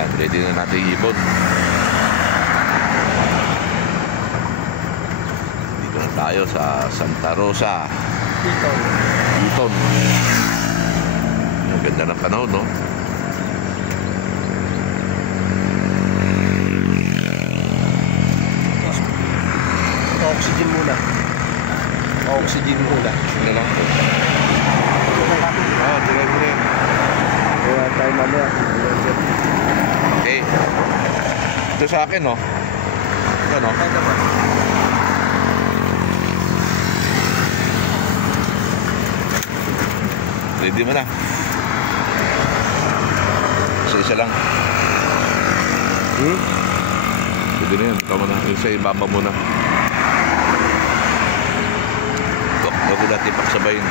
Yan, ready na natin ibon. Dito na tayo sa Santa Rosa. Iton. Ang ganda ng panahon, no? Oxygen muna. Oxygen muna. Sige lang po. Tingnan mo yan. Kaya tayo mamaya. Okay. Ito sa akin, no? Yan, no? Ready mo na. Isa lang. Pwede na yan. Ikaw mo na. Isa ibaba mo na. Bago natin paksabayin.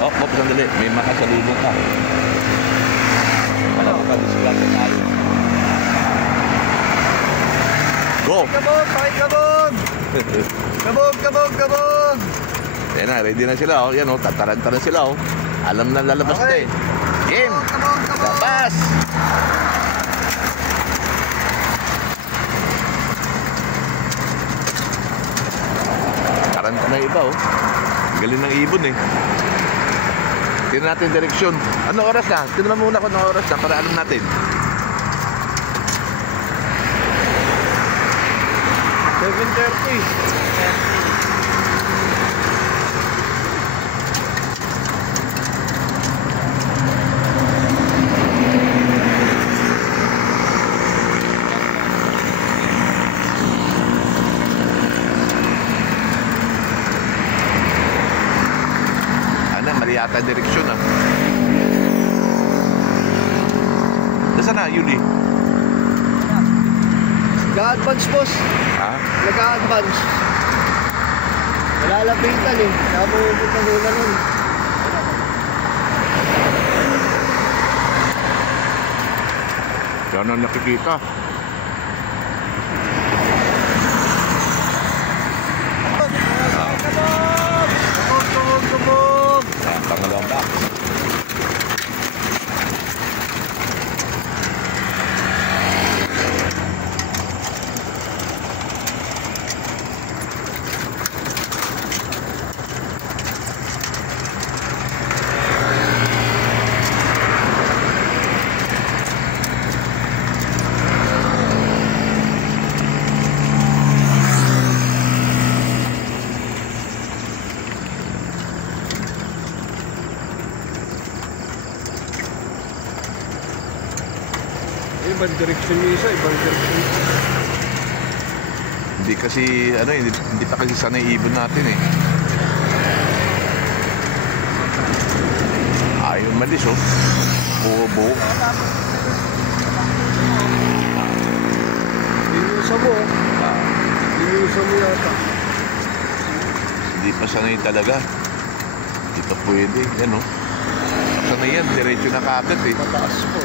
Hop, sandali. May makasalubong ka. Alam ka, disgrasya tayo. Go! Kabog! Pakikabog! Kabog! Ayan na, ready na sila, oh. Yan, oh, tataranta na sila, oh. Alam na lalabas na, eh. Game! Labas! Taranta na iba, oh. Galing ng ibon, eh. Tingnan natin direksyon. Ano oras na? Tingnan muna kung ano oras na para alam natin. 7:30. Mali yata direksyon, ah. Nasaan na, Yuli? Nag-advance, boss. Ha? Nag-advance. Malalapitan, eh. Kaya pupunta muna nun. Yan ang nakikita. Kabog! Pangalawang box. Ibang direksyon yung isa, ibang direksyon. Hindi kasi, ano, hindi pa kasi sanay ibon natin, eh. Ayaw malis, oh. Buo-buo. Inusa mo, Ah, inusa mo yata. hindi pa sanay talaga. Hindi pa pwede, yan, oh. Sanay yan, diretso na kaagad, eh. Pataas po.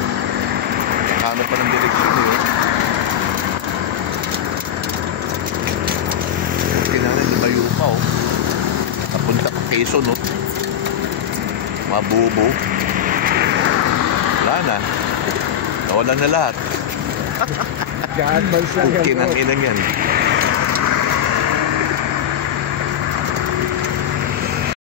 Ano pa ng direksyon, eh. Kailangan lumayo pa, oh. Napunta pa Quezon, no? Mabubo. Wala na. Nawalan na lahat. Nag-advance lang yan, Okay bro. nang inang yan.